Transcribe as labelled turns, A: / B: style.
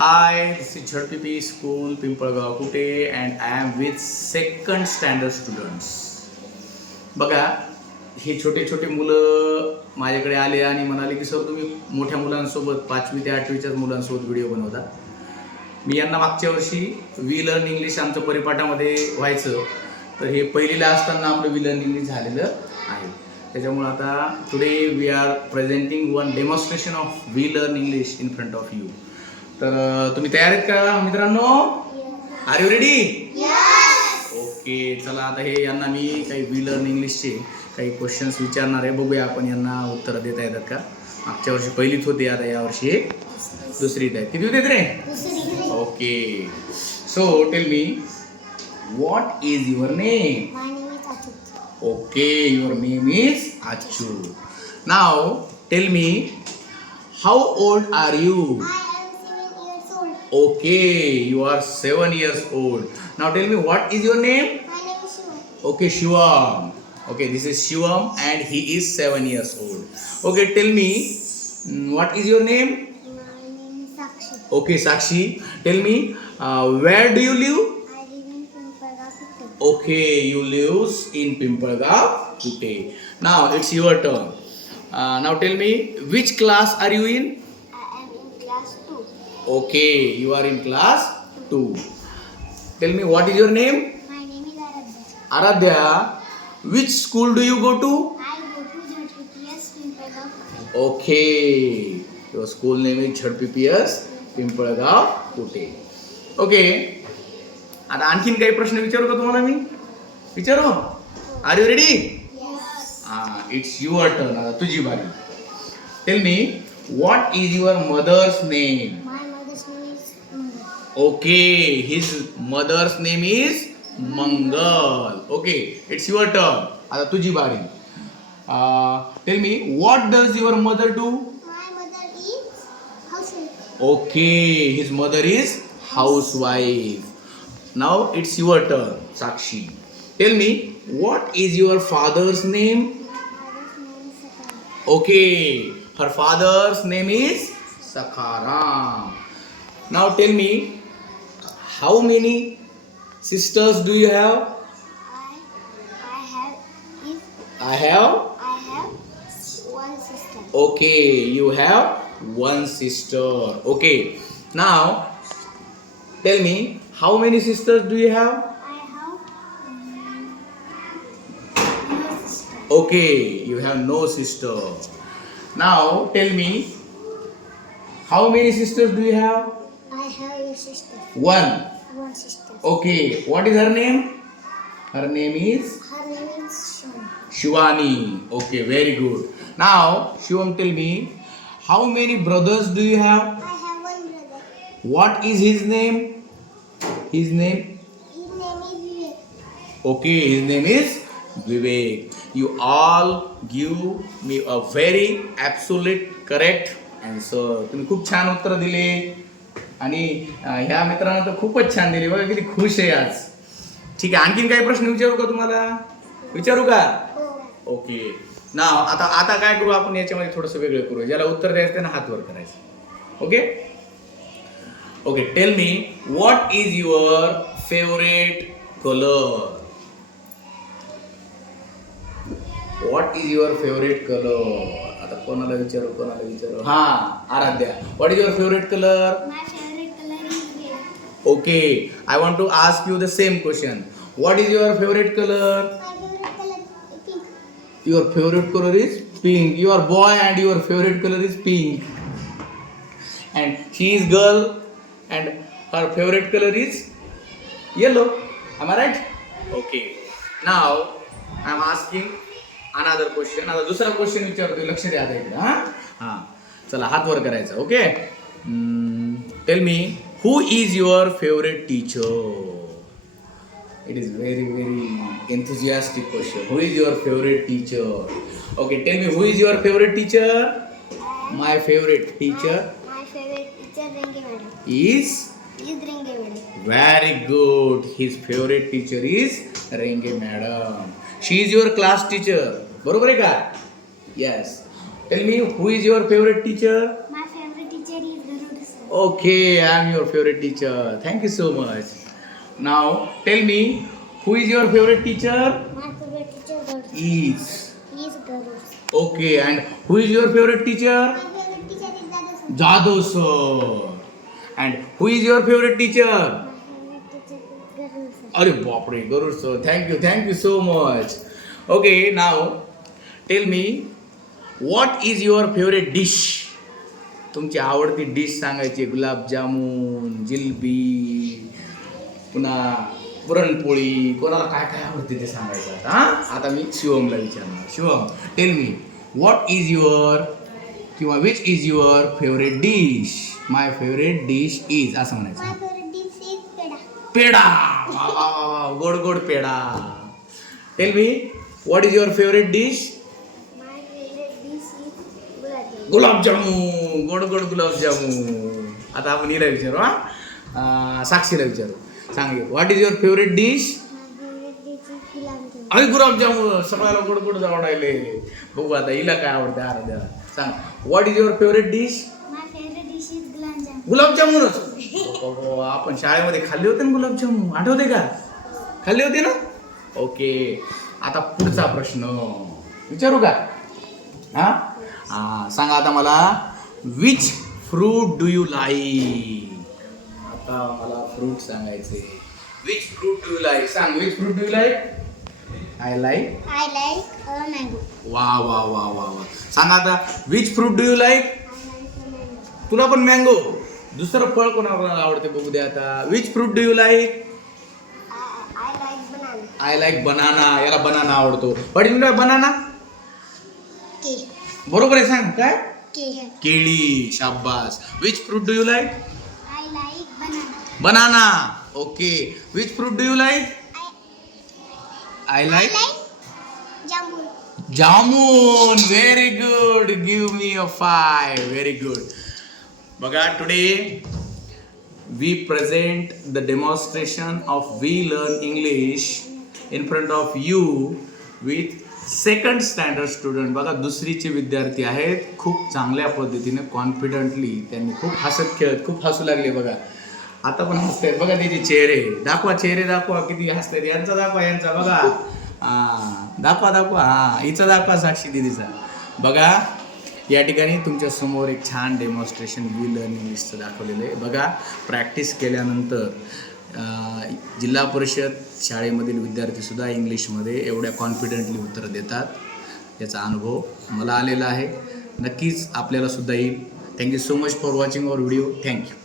A: Hi, this P P school Pimpalgaon Kute, and I am with second standard students बघा हे छोटे छोटे मुलं माझ्याकडे आले आणि म्हणाले की सर तुम्ही मोठ्या मुलांसोबत पाचवी ते आठवीच्याच मुलांसोबत व्हिडिओ बनवता. मी यांना मागच्या वर्षी वी लर्न इंग्लिश आमचं परिपाठामध्ये व्हायचं. तर हे पहिलीला असताना आपलं वी लर्न इंग्लिश झालेलं आहे. त्याच्यामुळं आता today we are presenting one demonstration of we learn English in front of you तर तुम्ही तयार आहेत का मित्रांनो? आर यू रेडी ओके चला आता हे यांना मी काही वी लर्न इंग्लिशचे काही क्वेश्चन्स विचारणार आहे. बघूया आपण यांना उत्तरं देता येतात का? मागच्या वर्षी पहिलीत होते आता यावर्षी दुसरीत आहे किती होते रे? Okay so tell me what is your name
B: My name is Achut.
A: Okay, your name is Achu. Now, tell me, Okay, you are seven years old. Now, tell me, what is your name?
B: My name is Shivam.
A: Okay, Shivam. Okay, this is Shivam, and he is seven years old. Okay, tell me, mm, what is your name?
B: My name is Sakshi.
A: Okay, Sakshi. Tell me, uh, where do you live?
B: I live in Pimpalgaon.
A: Okay, you lives in Pimpalgaon, Kute. Now it's your turn. Uh, now tell me, which class are you in? Okay, you are in class 2. Tell me, what is your name?
B: My name is Aradhya.
A: Aradhya. Which school do you go to?
B: I go to JPPS Pimpalgaon.
A: Okay, your school name is ZPPS Pimpalgaon Kute okay आता आणखीन काही प्रश्न विचारू का तुम्हाला मी विचारू are you ready
B: Yes.
A: Ah, it's your turn. आता तुझी बारी tell me what is your mother's name
B: My mother's name is Mangal.
A: Okay his mother's name is Mangal okay it's your turn आता तुझी बारी tell me what does your mother do
B: My mother is housewife.
A: Okay his mother is housewife now it's your turn Sakshi tell me what is your father's name
B: My father's name is Sakara.
A: Okay, her father's name is Sakaram. Now tell me, how many sisters do you have?
B: I I have
A: I have.
B: I have one sister.
A: Okay, you have one sister. Okay, now tell me, how many sisters do you have?
B: I have mm, no sister.
A: Okay, you have no sister. Now tell me, how many sisters do you have?
B: I have a sister.
A: One.
B: One sister.
A: Okay, what is her name? Her name is
B: Her name is Shona.
A: Shivani. Okay, very good. Now, Shivam, tell me, how many brothers do you have?
B: I have one brother.
A: What is his name? His name?
B: His name is Vivek.
A: Okay, his name is Vivek. You all give me a very absolute correct answer. तुम्ही खूप छान उत्तर दिले. आणि अं, ह्या मित्रांनो तर खूपच छान दिले. बघा किती खुश आहे आज. ठीक आहे आणखीन काही प्रश्न विचारू का तुम्हाला? विचारू का?
B: Oh.
A: ओके. ना आता आता काय करू आपण? याच्यामध्ये थोडंसं वेगळं करू ज्याला उत्तर द्यायचं त्यांना हात वर करायचं. Okay? Okay tell me what is your favourite colour what is your favourite colour आता कोणाला विचारू कोणाला विचारू हा
B: Aaradhya what is
A: your favourite colour. Okay I want to ask you the same question
B: what is your favourite colour
A: your favorite color is pink your boy and your favorite color is pink and she is girl and her favorite color is yellow am i right okay now i am asking another question आता दुसरा question विचारतो लक्ष द्या आता इकडं हा? हा. चला हात वर करायचा okay? Tell me who is your favourite teacher it is very very enthusiastic question who is your favourite teacher okay tell me who is your favourite teacher my favourite teacher
B: is very good his favourite teacher
A: is
B: Renge madam madam.
A: very good. His favorite teacher is Renge madam. She is your class teacher. बरोबर आहे का? Yes. Tell me who is your favorite teacher?
B: My favorite teacher is Garuda sir.
A: Okay, I am your favorite teacher. Thank you so much. Now, tell me, who is your favorite teacher?
B: My favorite teacher Garuda.
A: Is.
B: He is Garuda.
A: Okay, and who is your favorite teacher?
B: My favorite teacher is Dada
A: Jadoo
B: sir.
A: sir. And who is your favorite teacher? अरे बापरे Garud sir. Thank you thank you so much okay now tell me what is your favourite dish तुमची आवडती dish सांगायची गुलाबजामुन जिलबी पुन्हा पुरणपोळी कोणाला काय काय आवडते ते सांगायचं आता हां? आता मी शिवमला विचारणार. Shivam tell me what is your किंवा which is your favourite dish my favourite dish is असं म्हणायचं.
B: Peda.
A: पेढा गोड गोड peda tell me what is your favourite dish
B: My favorite dish is gulab
A: gulab jamun गोड गोड गुलाबजामून आता आपण हिला विचारू हा? साक्षीला विचारू. सांग what is your favourite dish
B: My favorite dish is gulab jamun.
A: अरे गुलाबजामुन सगळ्याला गोड गोड आवडायले बघू आता हिला काय आवडते आराध्याला. सांग what is your favourite dish
B: My favorite dish is gulab jamun.
A: गुलाबजामुनच. आपण शाळेमध्ये खाल्ले होते ना गुलाबजामुन? आठवते का? खाल्ले होते ना? ओके. आता पुढचा प्रश्न. विचारू का? हा? हा सांगा आता मला which fruit do you like आता मला फ्रूट सांगायचे. Which fruit do you like सांग which fruit do you like
B: I like like a mango.
A: वा वा वा वा वा. सांगा आता which fruit do
B: you like.
A: तुला पण मँगो दुसरं फळ कोणाला आवडते बघू दे आता. Which fruit do you like.
B: I like banana
A: याला बनाना आवडतो. तुला बनाना. बरोबर आहे सांग. काय. केळी. शाबास. Which fruit do
B: you like. Banana
A: okay which fruit do you like
B: I like. Jamun
A: very good give me a five very good बघा today we present the demonstration of we learn English in front of you with second standard student बघा दुसरीचे विद्यार्थी आहेत खूप चांगल्या पद्धतीने confidently त्यांनी खूप हसत खेळत खूप हसू लागले बघा. आता पण हसतायत. बघा त्याचे चेहरे. दाखवा चेहरे दाखवा किती हसतायत. यांचा दाखवा यांचा. बघा. दाखवा दाखवा. हा हिचा दाखवा साक्षी दिदीचा. बघा या ठिकाणी तुमच्यासमोर एक छान डेमॉन्स्ट्रेशन वी लर्न इंग्लिशचं दाखवलेलं आहे. बघा प्रॅक्टिस केल्यानंतर जिल्हा परिषद शाळेमधील विद्यार्थीसुद्धा इंग्लिशमध्ये एवढ्या कॉन्फिडेंटली उत्तरं देतात. याचा अनुभव मला आलेला आहे. नक्कीच आपल्याला सुद्धा येईल. Thank you so much for watching our video thank you